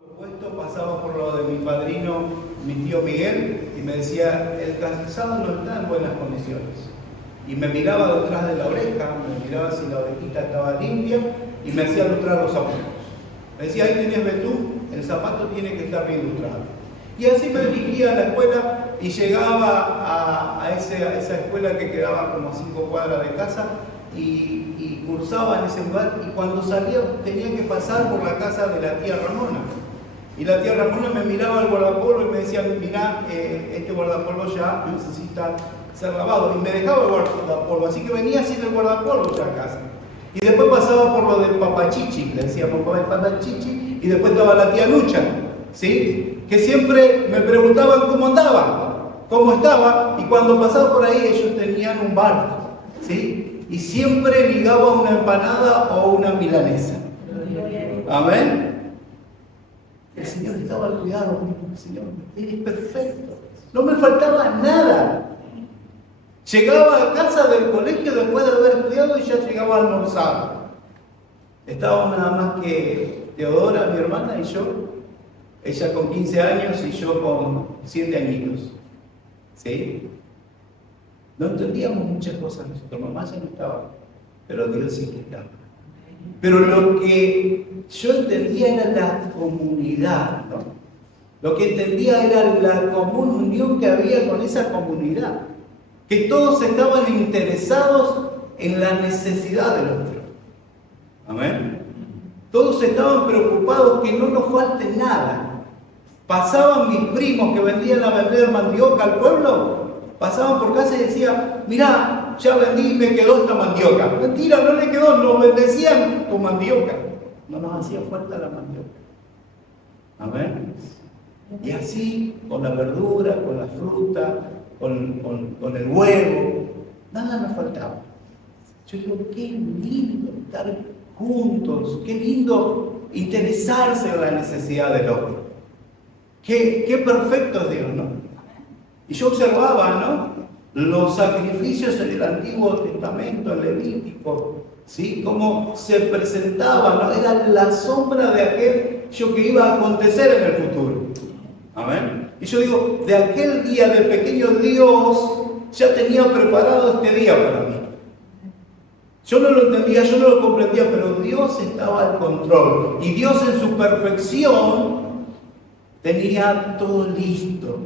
Esto pasaba por lo de mi padrino, mi tío Miguel, y me decía, el calzado no está en buenas condiciones. Y me miraba detrás de la oreja, me miraba si la orejita estaba limpia y me hacía lustrar los zapatos. Me decía, ahí tenés Betú, el zapato tiene que estar bien lustrado. Y así me dirigía a la escuela y llegaba a esa escuela que quedaba como a 5 cuadras de casa y cursaba en ese lugar, y cuando salía tenía que pasar por la casa de la tía Ramona. Y la tía Ramona me miraba el guardapolvo y me decía, mirá, este guardapolvo ya necesita ser lavado. Y me dejaba el guardapolvo, así que venía sin el guardapolvo ya a casa. Y después pasaba por lo del papachichi, le decíamos papachichi, y después estaba la tía Lucha, ¿sí? Que siempre me preguntaban cómo andaba, cómo estaba, y cuando pasaba por ahí ellos tenían un bar, ¿sí? Y siempre ligaba una empanada o una milanesa. Amén. El Señor estaba al cuidado mío, el Señor, eres perfecto, no me faltaba nada. Llegaba a casa del colegio después de haber estudiado y ya llegaba a almorzar. Estábamos nada más que Teodora, mi hermana, y yo, ella con 15 años y yo con 7 añitos. ¿Sí? No entendíamos muchas cosas nosotros, mamá ya no estaba, pero Dios sí que estaba. Pero lo que yo entendía era la comunidad, ¿no? Lo que entendía era la común unión que había con esa comunidad. Que todos estaban interesados en la necesidad del otro. Amén. Todos estaban preocupados que no nos falte nada. Pasaban mis primos que vendían a vender mandioca al pueblo, pasaban por casa y decían, mirá, ya vendí y me quedó esta mandioca. Mentira, no le quedó, nos bendecían con mandioca. No nos hacía falta la mandioca. Amén. Y así, con la verdura, con la fruta, con el huevo, nada nos faltaba. Yo digo, qué lindo estar juntos, qué lindo interesarse en la necesidad del otro. Qué perfecto es Dios, ¿no? Y yo observaba, ¿no?, los sacrificios en el Antiguo Testamento, el Levítico, ¿sí?, cómo se presentaban, ¿no? Era la sombra de aquello que iba a acontecer en el futuro. Amén. Y yo digo, de aquel día de pequeño Dios ya tenía preparado este día para mí. Yo no lo entendía, yo no lo comprendía, pero Dios estaba al control. Y Dios en su perfección tenía todo listo.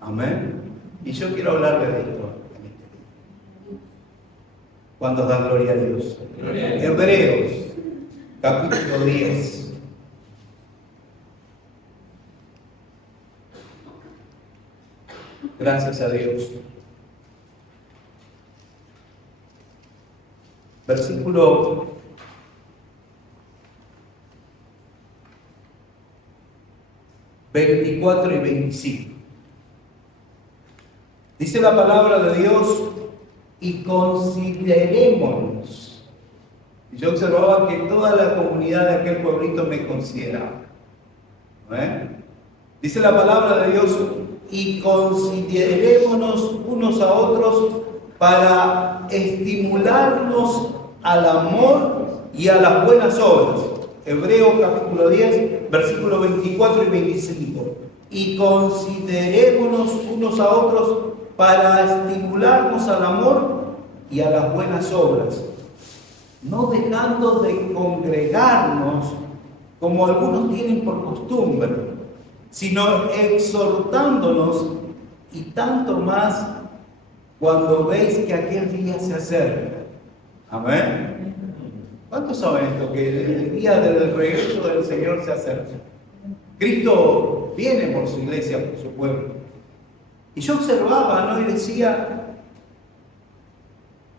Amén. Y yo quiero hablarle de esto. ¿Cuántos dan gloria a Dios? Gloria a Dios. Hebreos, capítulo 10. Gracias a Dios. Versículo 24 y 25. Dice la palabra de Dios, y considerémonos. Y yo observaba que toda la comunidad de aquel pueblito me consideraba. Dice la palabra de Dios, y considerémonos unos a otros para estimularnos al amor y a las buenas obras. Hebreos capítulo 10, versículos 24 y 25. Y considerémonos unos a otros para estimularnos al amor y a las buenas obras, no dejando de congregarnos como algunos tienen por costumbre, sino exhortándonos, y tanto más cuando veis que aquel día se acerca. Amén. ¿Cuántos saben esto? Que el día del regreso del Señor se acerca. Cristo viene por su iglesia, por su pueblo. Y yo observaba, ¿no?, y decía,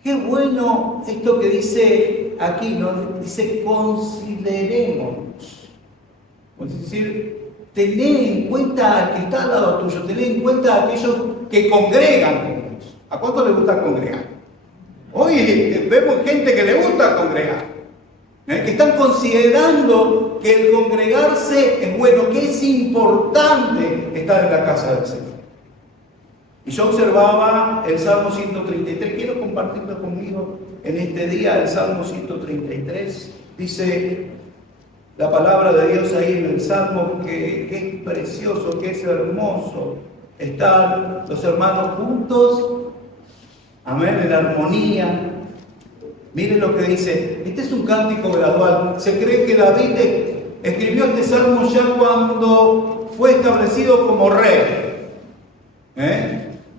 qué bueno esto que dice aquí, ¿no? Dice, considerémonos. Es decir, tener en cuenta al que está al lado tuyo, tener en cuenta a aquellos que congregan con Dios. ¿A cuánto les gusta congregar? Hoy vemos gente que le gusta congregar, que están considerando que el congregarse es bueno, que es importante estar en la casa del Señor. Y yo observaba el Salmo 133, quiero compartirlo conmigo en este día, el Salmo 133, dice, la palabra de Dios ahí en el Salmo, que es precioso, que es hermoso estar los hermanos juntos, amén, en armonía. Miren lo que dice, este es un cántico gradual. Se cree que David escribió este salmo ya cuando fue establecido como rey.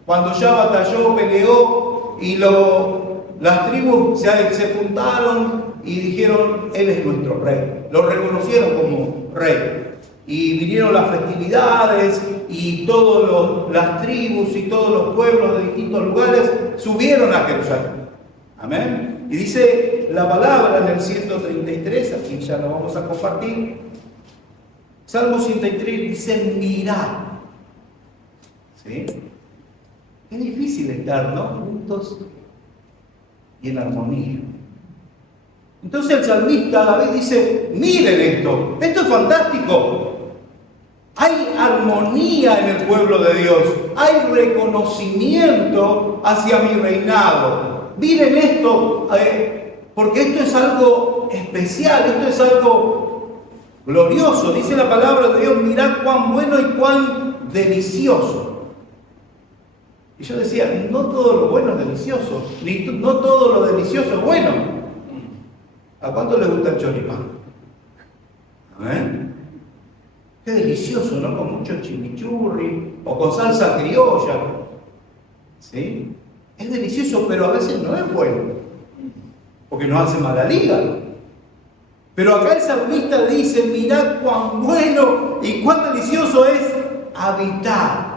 Cuando ya batalló, peleó y las tribus se juntaron y dijeron, él es nuestro rey. Lo reconocieron como rey. Y vinieron las festividades y todas las tribus y todos los pueblos de distintos lugares subieron a Jerusalén. Amén. Y dice la palabra en el 133, aquí ya lo vamos a compartir. Salmo 133 dice, mirad. ¿Sí? Es difícil estar, ¿no?, juntos y en armonía. Entonces el salmista David dice, miren esto es fantástico. Hay armonía en el pueblo de Dios, hay reconocimiento hacia mi reinado. Miren esto, porque esto es algo especial, esto es algo glorioso. Dice la palabra de Dios, mirad cuán bueno y cuán delicioso. Y yo decía, no todo lo bueno es delicioso, no todo lo delicioso es bueno. ¿A cuánto les gusta el choripán? ¿Amén? Qué delicioso, ¿no? Con mucho chimichurri o con salsa criolla. ¿Sí? Es delicioso, pero a veces no es bueno, porque nos hace mal al hígado. Pero acá el salmista dice, mirad cuán bueno y cuán delicioso es habitar.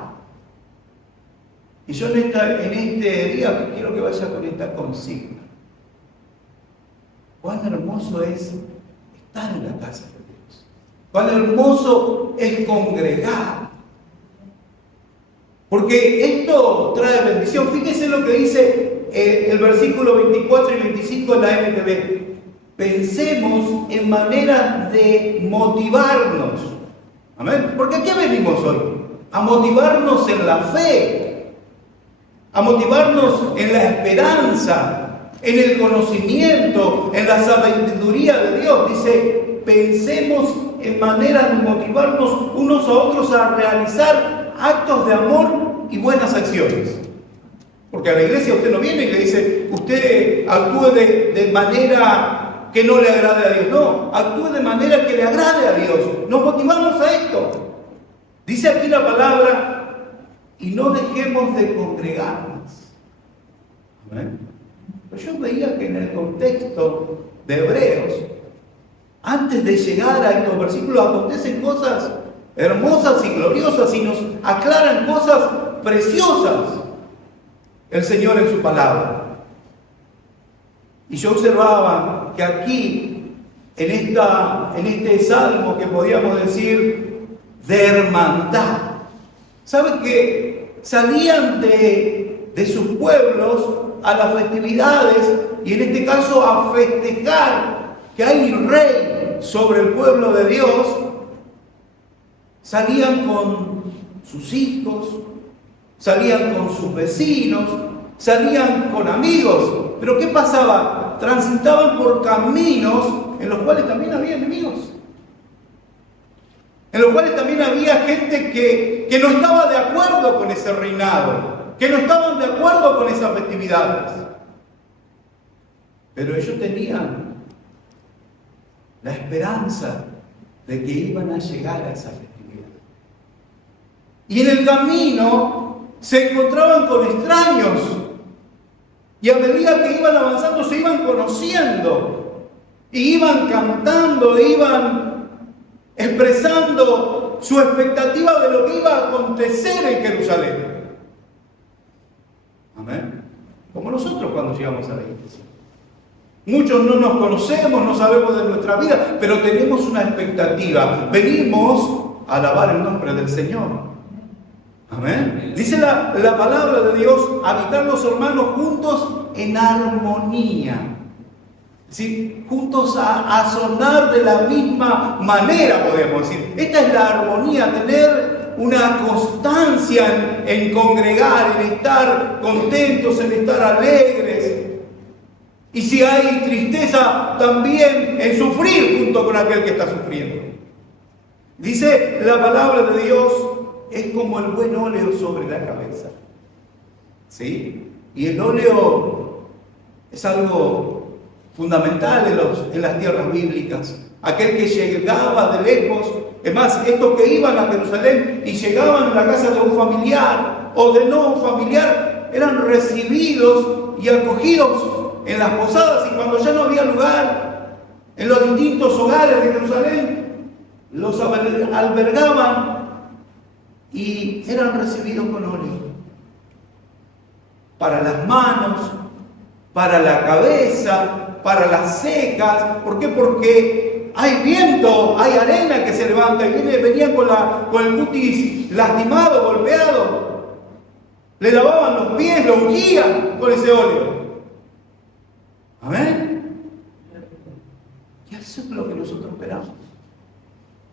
Y yo en este día quiero que vaya con esta consigna. Cuán hermoso es estar en la casa de Dios. Cuán hermoso es congregar. Porque esto trae bendición. Fíjense lo que dice el versículo 24 y 25 en la NTV. Pensemos en maneras de motivarnos. ¿Amén? Porque ¿a qué venimos hoy? A motivarnos en la fe, a motivarnos en la esperanza, en el conocimiento, en la sabiduría de Dios. Dice, pensemos en maneras de motivarnos unos a otros a realizar actos de amor y buenas acciones. Porque a la iglesia usted no viene y le dice, usted actúe de manera que no le agrade a Dios. No, actúe de manera que le agrade a Dios. Nos motivamos a esto. Dice aquí la palabra, y no dejemos de congregarnos. ¿Amén? Pero yo veía que en el contexto de Hebreos, antes de llegar a estos versículos, acontecen cosas hermosas y gloriosas y nos aclaran cosas preciosas el Señor en su palabra. Y yo observaba que aquí, en este salmo que podíamos decir de hermandad, ¿saben que salían de sus pueblos a las festividades y en este caso a festejar que hay rey sobre el pueblo de Dios? Salían con sus hijos, salían con sus vecinos, salían con amigos. Pero ¿qué pasaba? Transitaban por caminos en los cuales también había enemigos. En los cuales también había gente que no estaba de acuerdo con ese reinado, que no estaban de acuerdo con esas festividades. Pero ellos tenían la esperanza de que iban a llegar a esa festividad. Y en el camino se encontraban con extraños. Y a medida que iban avanzando se iban conociendo. Y iban cantando, iban expresando su expectativa de lo que iba a acontecer en Jerusalén. Amén. Como nosotros cuando llegamos a la iglesia. Muchos no nos conocemos, no sabemos de nuestra vida, pero tenemos una expectativa. Venimos a alabar el nombre del Señor. Amén. Dice la palabra de Dios, habitar los hermanos juntos en armonía. ¿Sí? Juntos a sonar de la misma manera, podemos decir. Esta es la armonía, tener una constancia en congregar, en estar contentos, en estar alegres. Y si hay tristeza, también en sufrir junto con aquel que está sufriendo. Dice la palabra de Dios, es como el buen óleo sobre la cabeza. ¿Sí? Y el óleo es algo fundamental en las tierras bíblicas. Aquel que llegaba de lejos, es más, estos que iban a Jerusalén y llegaban a la casa de un familiar o de no un familiar, eran recibidos y acogidos en las posadas, y cuando ya no había lugar en los distintos hogares de Jerusalén, los albergaban y eran recibidos con óleo para las manos, para la cabeza, para las cejas. ¿Por qué? Porque hay viento, hay arena que se levanta, y venían con el cutis lastimado, golpeado. Le lavaban los pies, lo ungían con ese óleo. Amén. Y eso es lo que nosotros esperamos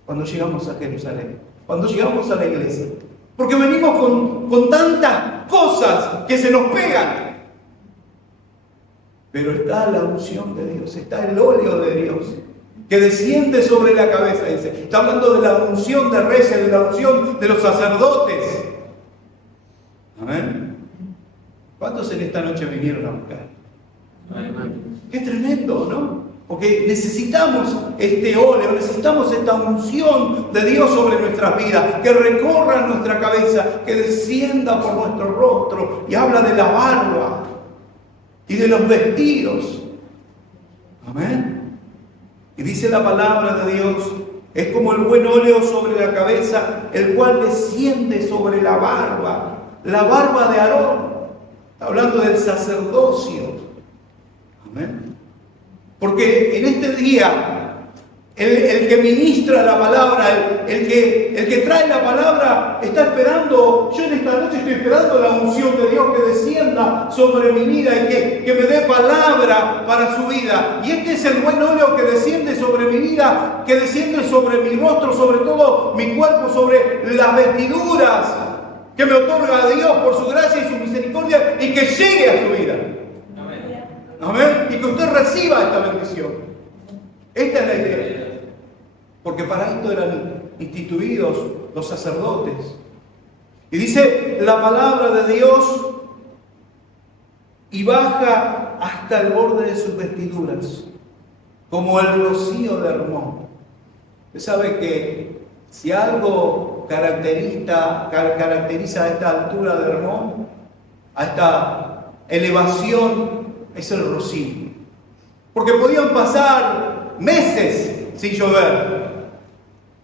cuando llegamos a Jerusalén, cuando llegamos a la iglesia. Porque venimos con tantas cosas que se nos pegan. Pero está la unción de Dios, está el óleo de Dios que desciende sobre la cabeza, dice. Está hablando de la unción de reyes, de la unción de los sacerdotes. Amén. ¿Cuántos en esta noche vinieron a buscar? Amén. Qué tremendo, ¿no? Porque necesitamos este óleo, necesitamos esta unción de Dios sobre nuestras vidas, que recorra nuestra cabeza, que descienda por nuestro rostro, y habla de la barba y de los vestidos. Amén. Y dice la palabra de Dios, es como el buen óleo sobre la cabeza, el cual desciende sobre la barba de Aarón. Está hablando del sacerdocio. Amén. Porque en este día, el que ministra la palabra, el que trae la palabra, está esperando. Yo en esta noche estoy esperando la unción de Dios que descienda sobre mi vida y que me dé palabra para su vida. Y este es el buen óleo que desciende sobre mi vida, que desciende sobre mi rostro, sobre todo mi cuerpo, sobre las vestiduras que me otorga Dios por su gracia y su misericordia, y que llegue a su vida. Amén. Y que usted reciba esta bendición. Esta es la idea. Porque para esto eran instituidos los sacerdotes. Y dice la palabra de Dios, y baja hasta el borde de sus vestiduras, como el rocío de Hermón. Usted sabe que si algo caracteriza a esta altura de Hermón, a esta elevación, es el rocío. Porque podían pasar meses sin llover,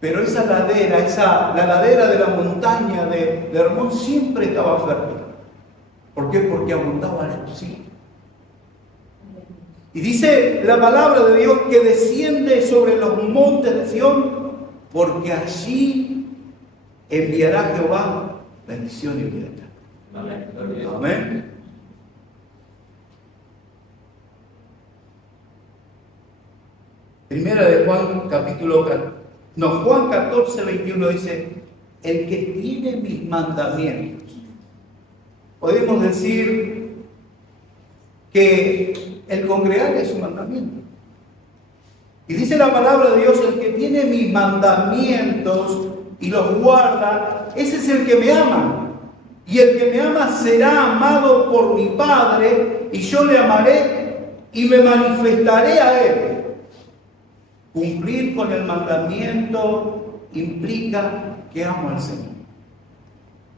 pero esa ladera, la ladera de la montaña de Hermón siempre estaba fértil. ¿Por qué? Porque abundaba el rocío. Y dice la palabra de Dios que desciende sobre los montes de Sión, porque allí enviará Jehová bendición y vida eterna. Amén. Primera de Juan, Juan 14, 21 dice, el que tiene mis mandamientos. Podemos decir que el congregar es un mandamiento. Y dice la palabra de Dios, el que tiene mis mandamientos y los guarda, ese es el que me ama. Y el que me ama será amado por mi Padre, y yo le amaré y me manifestaré a él. Cumplir con el mandamiento implica que amo al Señor.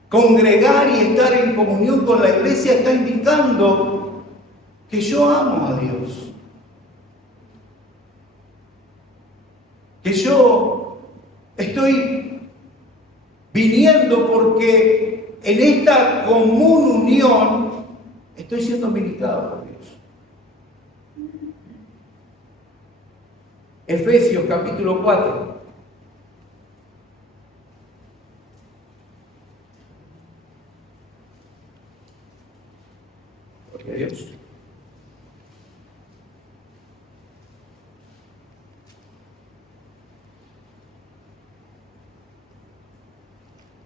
Congregar y estar en comunión con la iglesia está indicando que yo amo a Dios. Que yo estoy viniendo porque en esta común unión estoy siendo ministrado por Dios. Efesios capítulo 4. Gloria a Dios.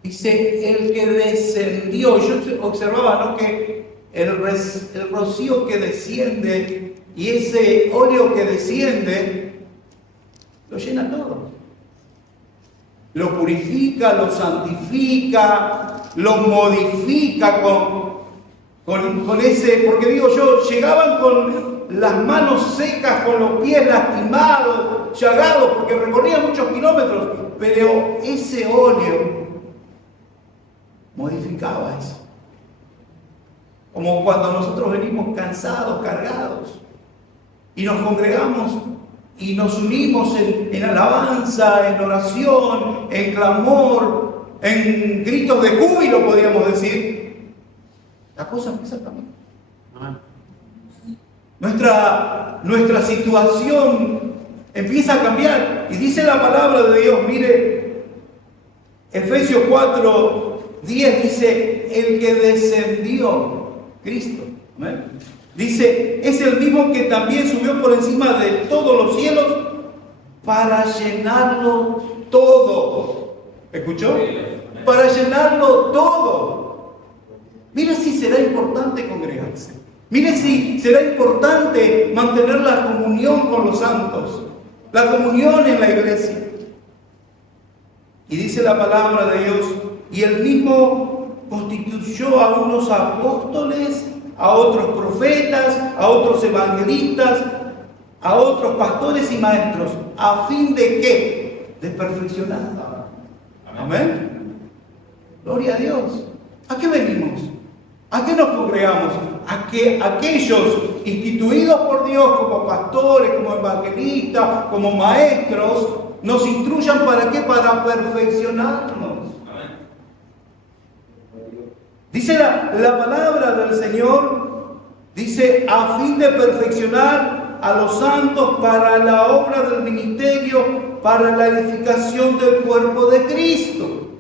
Dice, el que descendió. Yo observaba, ¿no?, que el rocío que desciende Y ese óleo que desciende lo llena todo. Lo purifica, lo santifica, lo modifica con ese, porque digo yo, llegaban con las manos secas, con los pies lastimados, llagados, porque recorrían muchos kilómetros, pero ese óleo modificaba eso. Como cuando nosotros venimos cansados, cargados, y nos congregamos y nos unimos en alabanza, en oración, en clamor, en gritos de júbilo, podríamos decir, la cosa empieza a cambiar. Nuestra situación empieza a cambiar. Y dice la palabra de Dios, mire, Efesios 4:10 dice, el que descendió, Cristo, ¿eh? Dice, es el mismo que también subió por encima de todos los cielos para llenarlo todo. ¿Escuchó? Para llenarlo todo. Mire si será importante congregarse. Mire si será importante mantener la comunión con los santos. La comunión en la iglesia. Y dice la palabra de Dios, y él mismo constituyó a unos apóstoles, a otros profetas, a otros evangelistas, a otros pastores y maestros, ¿a fin de qué? De perfeccionar. Amén. Gloria a Dios. ¿A qué venimos? ¿A qué nos congregamos? A que aquellos instituidos por Dios como pastores, como evangelistas, como maestros, nos instruyan ¿para qué? Para perfeccionarnos. Dice la palabra del Señor, dice, a fin de perfeccionar a los santos para la obra del ministerio, para la edificación del cuerpo de Cristo.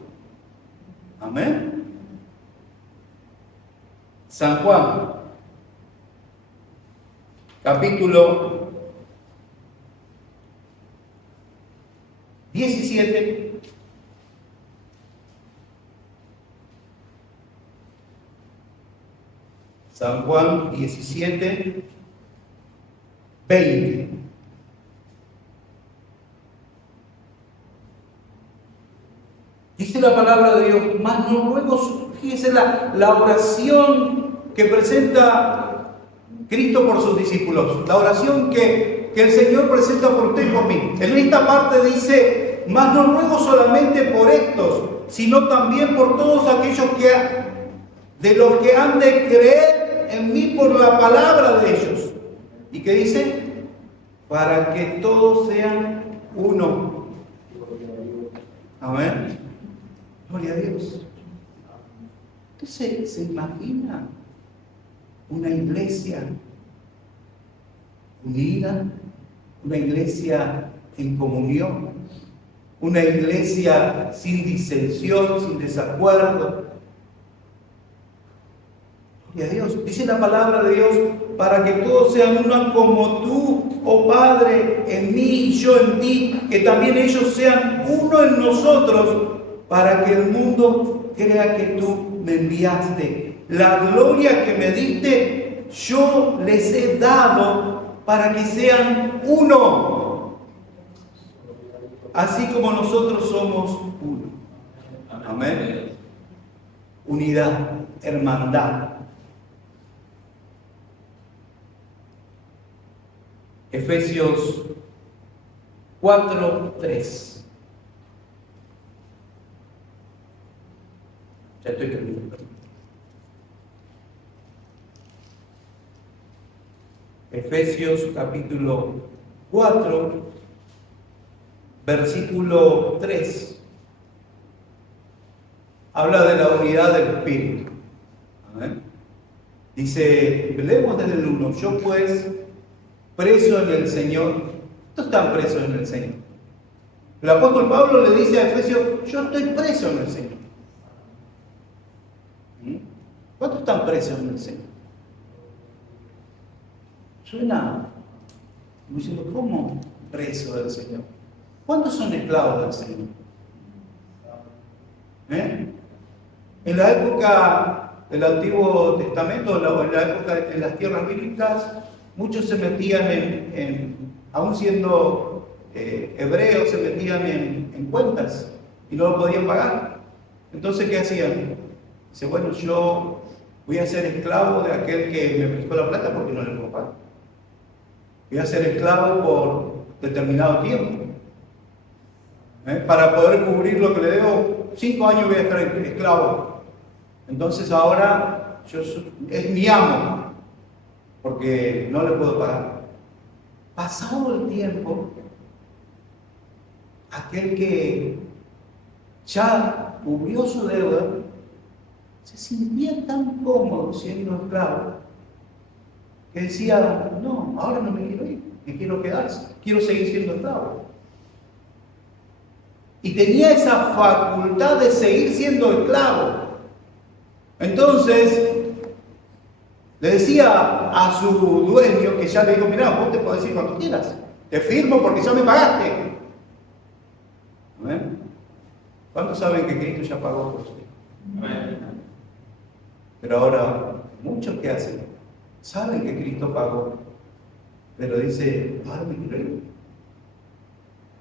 Amén. San Juan, capítulo 17. San Juan 17, 20. Dice la palabra de Dios, mas no ruego, fíjese la oración que presenta Cristo por sus discípulos, la oración que el Señor presenta por usted y por mí. En esta parte dice, mas no ruego solamente por estos, sino también por todos aquellos de los que han de creer en mí por la palabra de ellos. ¿Y qué dice? Para que todos sean uno. Amén. Gloria a Dios. ¿Usted se imagina una iglesia unida? Una iglesia en comunión. Una iglesia sin disensión, sin desacuerdo. Y a Dios, dice la palabra de Dios, para que todos sean uno como tú, oh Padre, en mí y yo en ti, que también ellos sean uno en nosotros, para que el mundo crea que tú me enviaste. La gloria que me diste, yo les he dado para que sean uno, así como nosotros somos uno. Amén. Unidad, hermandad. Efesios 4:3. Ya estoy terminando. Efesios capítulo 4, versículo 3. Habla de la unidad del Espíritu. ¿Amén? Dice, leemos desde el 1. Yo pues, preso en el Señor. ¿Cuántos están presos en el Señor? El apóstol Pablo le dice a Efesios, yo estoy preso en el Señor. ¿Cuántos están presos en el Señor? Suena como diciendo, ¿cómo preso del Señor? ¿Cuántos son esclavos del Señor? En la época del Antiguo Testamento, en la época de las tierras bíblicas, muchos se metían aún siendo hebreos, se metían en cuentas y no lo podían pagar. Entonces, ¿qué hacían? Dice, bueno, yo voy a ser esclavo de aquel que me prestó la plata porque no le puedo pagar. Voy a ser esclavo por determinado tiempo. Para poder cubrir lo que le debo, 5 años voy a estar esclavo. Entonces ahora es mi amo, porque no le puedo pagar. Pasado el tiempo, aquel que ya cubrió su deuda, se sentía tan cómodo siendo esclavo, que decía, no, ahora no me quiero ir, me quiero quedar, quiero seguir siendo esclavo. Y tenía esa facultad de seguir siendo esclavo. Entonces, le decía a su dueño, que ya le dijo, mira, vos te podés ir cuando quieras, te firmo porque ya me pagaste. ¿Amén? ¿Cuántos saben que Cristo ya pagó por usted? Amén. Pero ahora, muchos que hacen, saben que Cristo pagó, pero dice, ahora me quiero ir.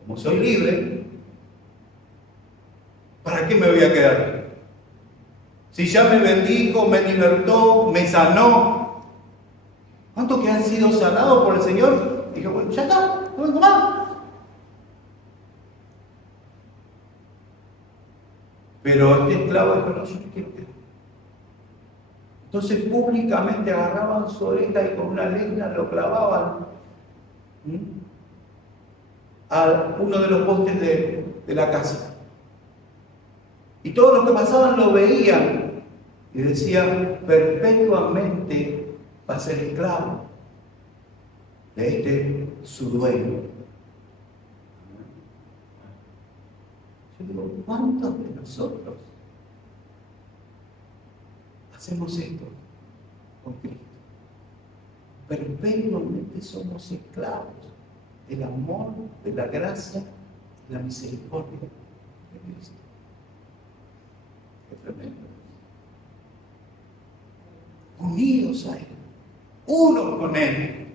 Como soy libre, ¿para qué me voy a quedar? Si ya me bendijo, me libertó, me sanó. ¿Cuántos que han sido sanados por el Señor? Dije, bueno, ya está, no vengo más. Pero este esclavo dijo, no, yo no quiero quedar. Entonces públicamente agarraban su oreja y con una leña lo clavaban a uno de los postes de la casa. Y todos los que pasaban lo veían y decían, perpetuamente va a ser esclavo de su dueño. Yo digo, ¿cuántos de nosotros hacemos esto con Cristo? Perpetuamente somos esclavos del amor, de la gracia, de la misericordia de Cristo. Qué tremendo. Unidos a Él, uno con Él.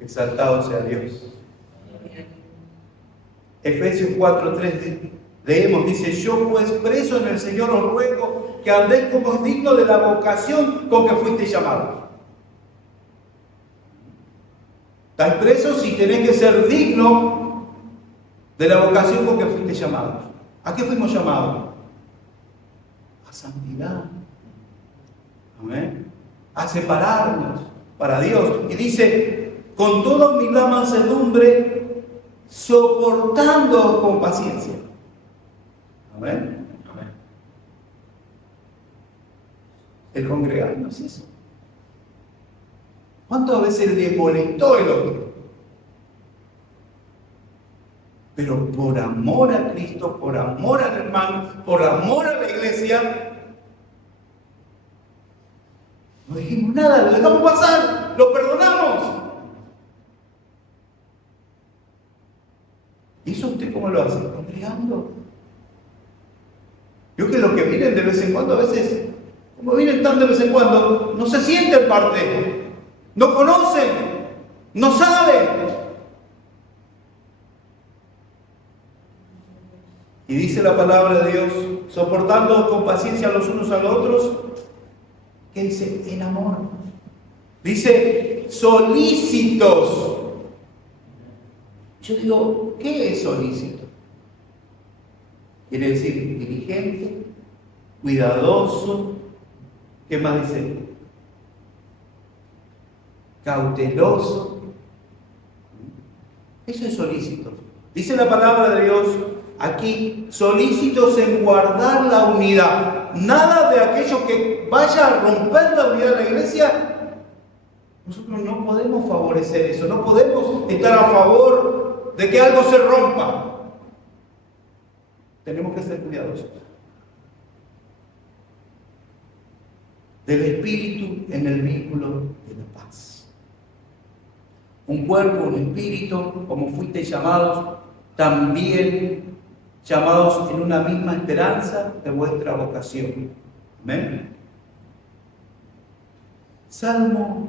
Exaltado sea Dios. Efesios 4:3 leemos, dice, yo pues preso en el Señor os ruego que andéis como es digno de la vocación con que fuisteis llamados. Estáis presos y tenéis que ser digno de la vocación con que fuisteis llamados. ¿A qué fuimos llamados? A santidad. Amén. A separarnos para Dios. Y dice, con toda humildad, mansedumbre, soportando con paciencia. Amén. Amén. El congregarnos es eso. ¿Cuántas veces le molestó el otro? Pero por amor a Cristo, por amor al hermano, por amor a la iglesia, no dijimos nada, lo dejamos pasar, lo perdonamos. ¿Y eso usted cómo lo hace? Congregando. Yo que los que vienen de vez en cuando, a veces, como vienen tan de vez en cuando, no se sienten parte, no conocen, no saben. Y dice la palabra de Dios, soportando con paciencia los unos a los otros, ¿qué dice? En amor. Dice, solícitos. Yo digo, ¿qué es solícito? Quiere decir diligente, cuidadoso. ¿Qué más dice? Cauteloso. Eso es solícito. Dice la palabra de Dios aquí, solícitos en guardar la unidad. Nada de aquello que vaya a romper la unidad de la iglesia. Nosotros no podemos favorecer eso, no podemos estar a favor de que algo se rompa. Tenemos que ser cuidadosos. Del espíritu en el vínculo de la paz. Un cuerpo, un espíritu, como fuisteis llamados, también llamados en una misma esperanza de vuestra vocación. Amén. Salmo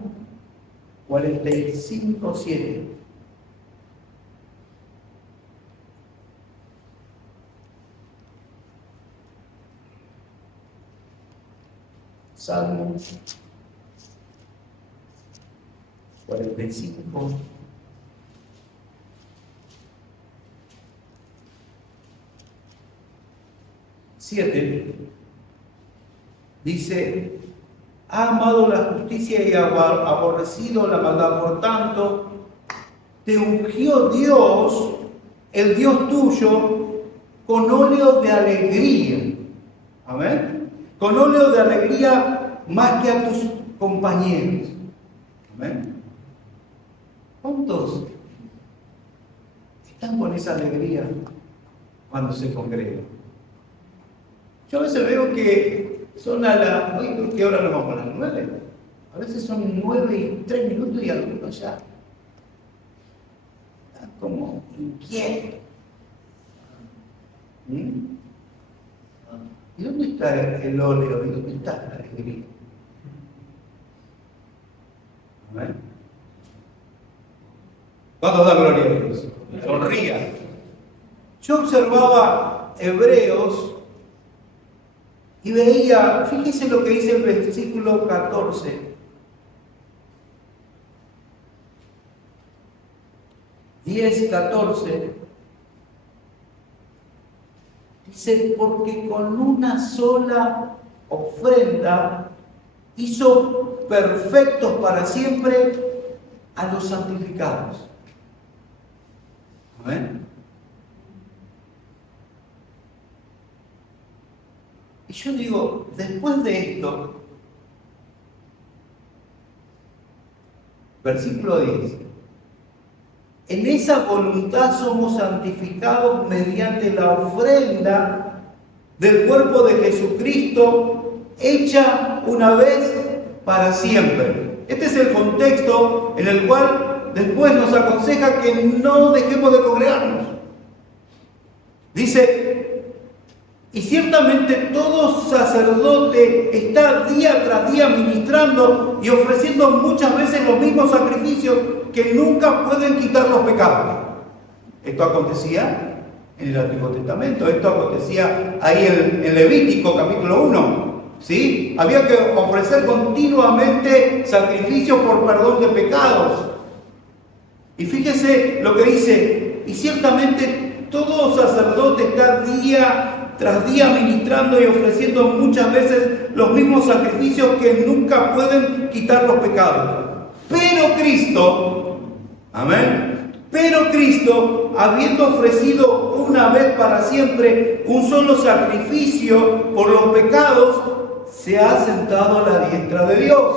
45:7. Salmo 45. Dice: ha amado la justicia y ha aborrecido la maldad, por tanto te ungió Dios, el Dios tuyo, con óleo de alegría. Amén. Con óleo de alegría más que a tus compañeros. Amén. ¿Cuántos están con esa alegría cuando se congregan? Yo a veces veo que son hoy, ¿qué hora nos vamos? A las 9. A veces son 9:03 y algunos ya están como inquietos. ¿Y dónde está el óleo? ¿Y dónde está la alegría? ¿Amén? ¿Cuántos da gloria a Dios? Sonría. Yo observaba Hebreos y veía, fíjese lo que dice el versículo 14. 10:14. Dice: porque con una sola ofrenda hizo perfectos para siempre a los santificados. Amén. Y yo digo, después de esto, versículo 10, en esa voluntad somos santificados mediante la ofrenda del cuerpo de Jesucristo, hecha una vez para siempre. Este es el contexto en el cual después nos aconseja que no dejemos de congregarnos. Dice: y ciertamente todo sacerdote está día tras día ministrando y ofreciendo muchas veces los mismos sacrificios que nunca pueden quitar los pecados. Esto acontecía en el Antiguo Testamento, esto acontecía ahí en Levítico capítulo 1. ¿Sí? Había que ofrecer continuamente sacrificios por perdón de pecados. Y fíjese lo que dice: y ciertamente todo sacerdote está día tras día ministrando y ofreciendo muchas veces los mismos sacrificios que nunca pueden quitar los pecados. Pero Cristo, amén, pero Cristo, habiendo ofrecido una vez para siempre un solo sacrificio por los pecados, se ha sentado a la diestra de Dios.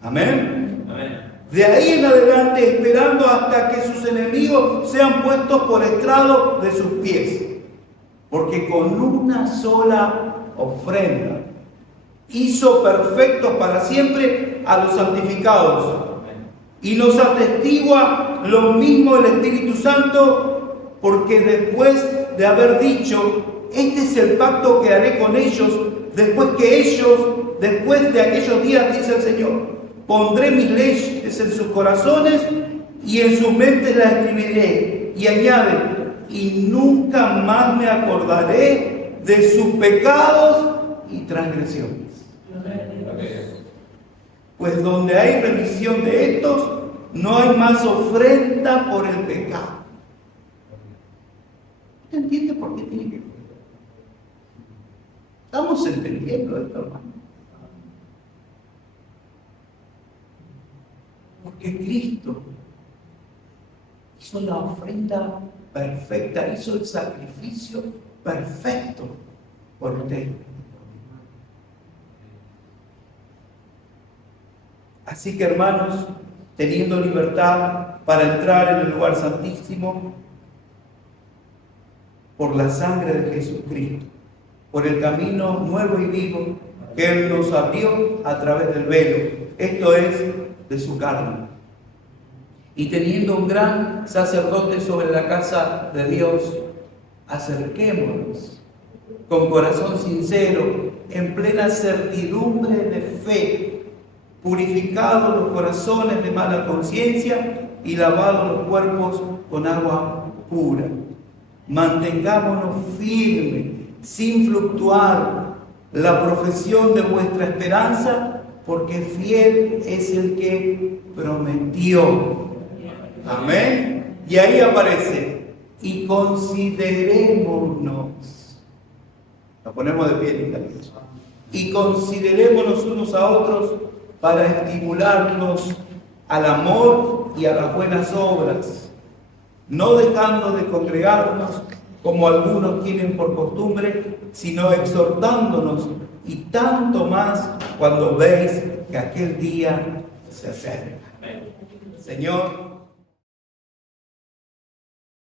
Amén. Amén. De ahí en adelante, esperando hasta que sus enemigos sean puestos por estrado de sus pies. Porque con una sola ofrenda hizo perfectos para siempre a los santificados. Y nos atestigua lo mismo el Espíritu Santo, porque después de haber dicho: este es el pacto que haré con ellos, después de aquellos días, dice el Señor, pondré mis leyes en sus corazones y en sus mentes las escribiré. Y añade: y nunca más me acordaré de sus pecados y transgresiones. Pues donde hay remisión de estos, no hay más ofrenda por el pecado. ¿Usted entiende por qué tiene que? ¿Estamos entendiendo esto, hermano? Porque Cristo hizo la ofrenda perfecta, hizo el sacrificio perfecto por usted. Así que, hermanos, teniendo libertad para entrar en el lugar santísimo por la sangre de Jesucristo, por el camino nuevo y vivo que Él nos abrió a través del velo, esto es, de su carne. Y teniendo un gran sacerdote sobre la casa de Dios, acerquémonos con corazón sincero, en plena certidumbre de fe, purificados los corazones de mala conciencia y lavados los cuerpos con agua pura. Mantengámonos firmes, sin fluctuar, la profesión de vuestra esperanza, porque fiel es el que prometió. Amén. Y ahí aparece, y considerémonos. Nos ponemos de pie en esta iglesia. Y considerémonos unos a otros para estimularnos al amor y a las buenas obras, no dejando de congregarnos como algunos tienen por costumbre, sino exhortándonos, y tanto más cuando veis que aquel día se acerca. Señor,